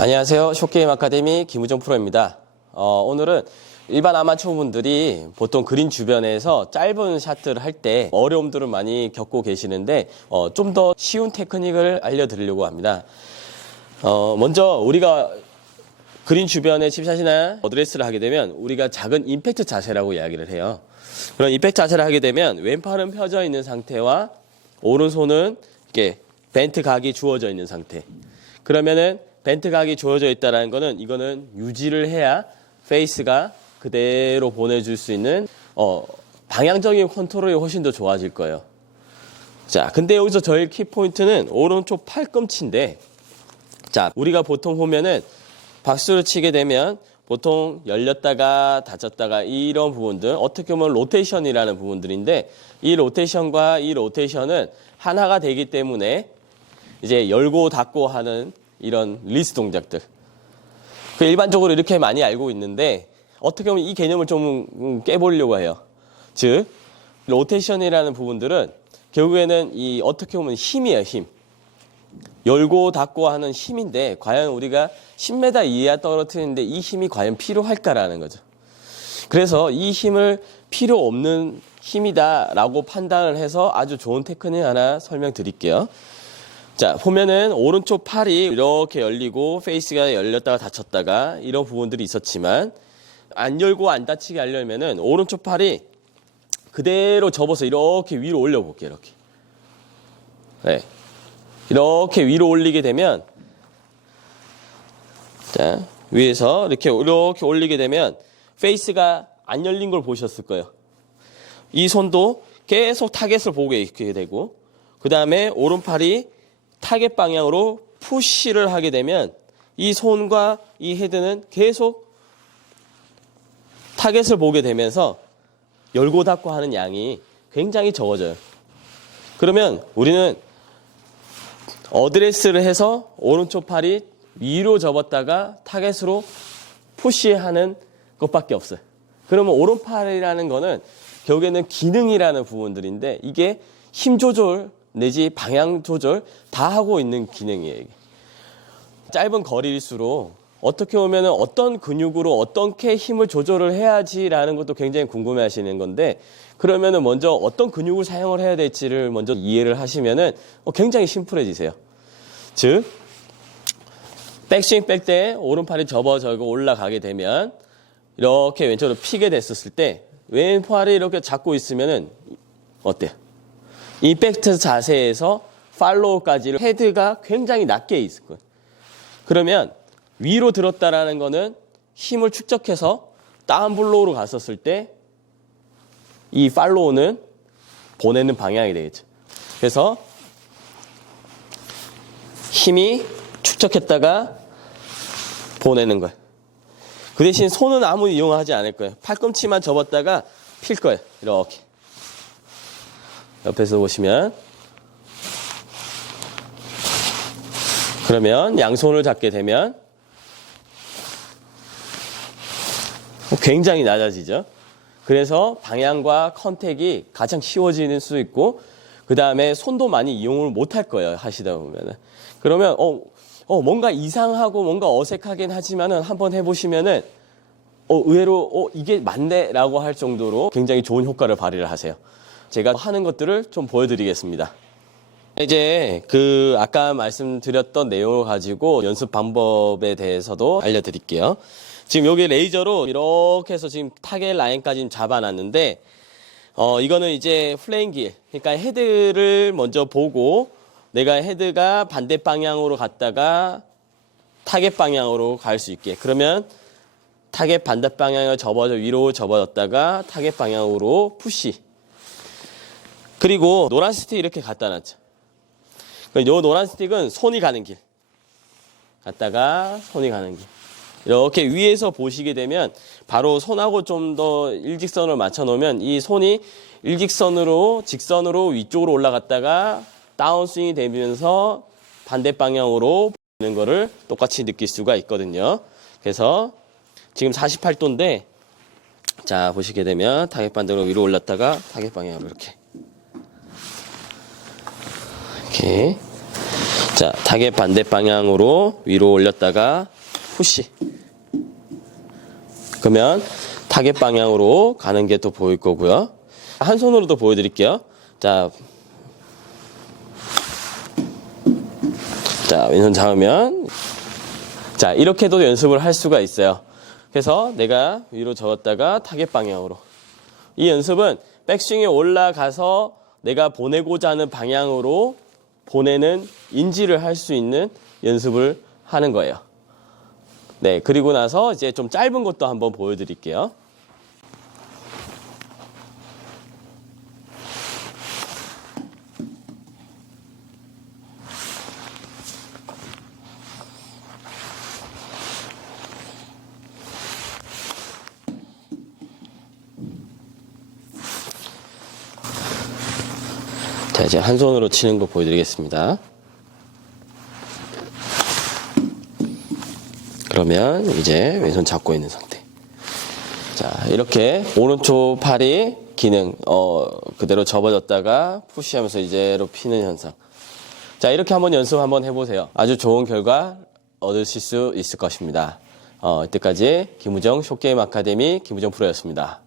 안녕하세요. 숏게임 아카데미 김우정 프로입니다. 오늘은 일반 아마추어 분들이 보통 그린 주변에서 짧은 샷들을 할 때 어려움들을 많이 겪고 계시는데 좀 더 쉬운 테크닉을 알려드리려고 합니다. 먼저 우리가 그린 주변에 칩샷이나 어드레스를 하게 되면 우리가 작은 임팩트 자세라고 이야기를 해요. 그런 임팩트 자세를 하게 되면 왼팔은 펴져 있는 상태와 오른손은 이렇게 벤트 각이 주어져 있는 상태. 그러면은 벤트 각이 주어져 있다는 거는 이거는 유지를 해야 페이스가 그대로 보내줄 수 있는 방향적인 컨트롤이 훨씬 더 좋아질 거예요. 자, 근데 여기서 저희 키포인트는 오른쪽 팔꿈치인데, 자, 우리가 보통 보면은 박수를 치게 되면 보통 열렸다가 닫혔다가 이런 부분들, 어떻게 보면 로테이션이라는 부분들인데, 이 로테이션과 이 로테이션은 하나가 되기 때문에 이제 열고 닫고 하는 이런 리스 동작들. 일반적으로 이렇게 많이 알고 있는데, 어떻게 보면 이 개념을 좀 깨보려고 해요. 즉, 로테이션이라는 부분들은 결국에는 이 어떻게 보면 힘이에요, 힘. 열고 닫고 하는 힘인데, 과연 우리가 10m 이하 떨어뜨리는데 이 힘이 과연 필요할까라는 거죠. 그래서 이 힘을 필요 없는 힘이다라고 판단을 해서 아주 좋은 테크닉 하나 설명드릴게요. 자, 보면은 오른쪽 팔이 이렇게 열리고 페이스가 열렸다가 닫혔다가 이런 부분들이 있었지만 안 열고 안 닫히게 하려면은 오른쪽 팔이 그대로 접어서 이렇게 위로 올려볼게요. 이렇게. 네. 이렇게 위로 올리게 되면, 자, 위에서 이렇게 올리게 되면 페이스가 안 열린 걸 보셨을 거예요. 이 손도 계속 타겟을 보게 되고, 그 다음에 오른팔이 타겟 방향으로 푸시를 하게 되면 이 손과 이 헤드는 계속 타겟을 보게 되면서 열고 닫고 하는 양이 굉장히 적어져요. 그러면 우리는 어드레스를 해서 오른쪽 팔이 위로 접었다가 타겟으로 푸시하는 것밖에 없어요. 그러면 오른팔이라는 거는 결국에는 기능이라는 부분들인데 이게 힘 조절 내지 방향 조절 다 하고 있는 기능이에요. 이게. 짧은 거리일수록 어떻게 보면 어떤 근육으로 어떻게 힘을 조절을 해야지라는 것도 굉장히 궁금해 하시는 건데 그러면은 먼저 어떤 근육을 사용을 해야 될지를 먼저 이해를 하시면은 굉장히 심플해지세요. 즉, 백스윙 뺄 때 오른팔이 접어져고 올라가게 되면 이렇게 왼쪽으로 피게 됐었을 때 왼팔이 이렇게 잡고 있으면은 어때요? 임팩트 자세에서 팔로우까지 헤드가 굉장히 낮게 있을 거예요. 그러면 위로 들었다라는 거는 힘을 축적해서 다운블로우로 갔었을 때 이 팔로우는 보내는 방향이 되겠죠. 그래서 힘이 축적했다가 보내는 거예요. 그 대신 손은 아무 이용하지 않을 거예요. 팔꿈치만 접었다가 필 거예요. 이렇게. 옆에서 보시면 그러면 양손을 잡게 되면 굉장히 낮아지죠. 그래서 방향과 컨택이 가장 쉬워지는 수 있고 그 다음에 손도 많이 이용을 못할 거예요. 하시다 보면은. 그러면 뭔가 이상하고 뭔가 어색하긴 하지만은 한번 해보시면은 의외로 이게 맞네 라고 할 정도로 굉장히 좋은 효과를 발휘를 하세요. 제가 하는 것들을 좀 보여드리겠습니다. 이제 아까 말씀드렸던 내용을 가지고 연습 방법에 대해서도 알려드릴게요. 지금 여기 레이저로 이렇게 해서 지금 타겟 라인까지 잡아놨는데 이거는 이제 플레잉 길, 그러니까 헤드를 먼저 보고 내가 헤드가 반대 방향으로 갔다가 타겟 방향으로 갈 수 있게. 그러면 타겟 반대 방향을 위로 접어졌다가 타겟 방향으로 푸시. 그리고 노란 스틱 이렇게 갖다 놨죠. 이 노란 스틱은 손이 가는 길. 갔다가 손이 가는 길. 이렇게 위에서 보시게 되면 바로 손하고 좀 더 일직선을 맞춰 놓으면 이 손이 직선으로 위쪽으로 올라갔다가 다운스윙이 되면서 반대 방향으로 보는 거를 똑같이 느낄 수가 있거든요. 그래서 지금 48도인데 자 보시게 되면 타겟 반대로 위로 올랐다가 타겟 방향으로 이렇게 자, 타겟 반대 방향으로 위로 올렸다가 푸시. 그러면 타겟 방향으로 가는 게 또 보일 거고요. 한 손으로도 보여드릴게요. 자, 왼손 잡으면, 자, 이렇게도 연습을 할 수가 있어요. 그래서 내가 위로 저었다가 타겟 방향으로. 이 연습은 백스윙에 올라가서 내가 보내고자 하는 방향으로 보내는 인지를 할 수 있는 연습을 하는 거예요. 네, 그리고 나서 이제 좀 짧은 것도 한번 보여드릴게요. 자, 이제 한 손으로 치는 거 보여드리겠습니다. 그러면 이제 왼손 잡고 있는 상태. 자, 이렇게 오른쪽 팔이 기능, 그대로 접어졌다가 푸시하면서 이제로 피는 현상. 자, 이렇게 한번 연습 한번 해보세요. 아주 좋은 결과 얻으실 수 있을 것입니다. 이때까지 김우정 숏게임 아카데미 김우정 프로였습니다.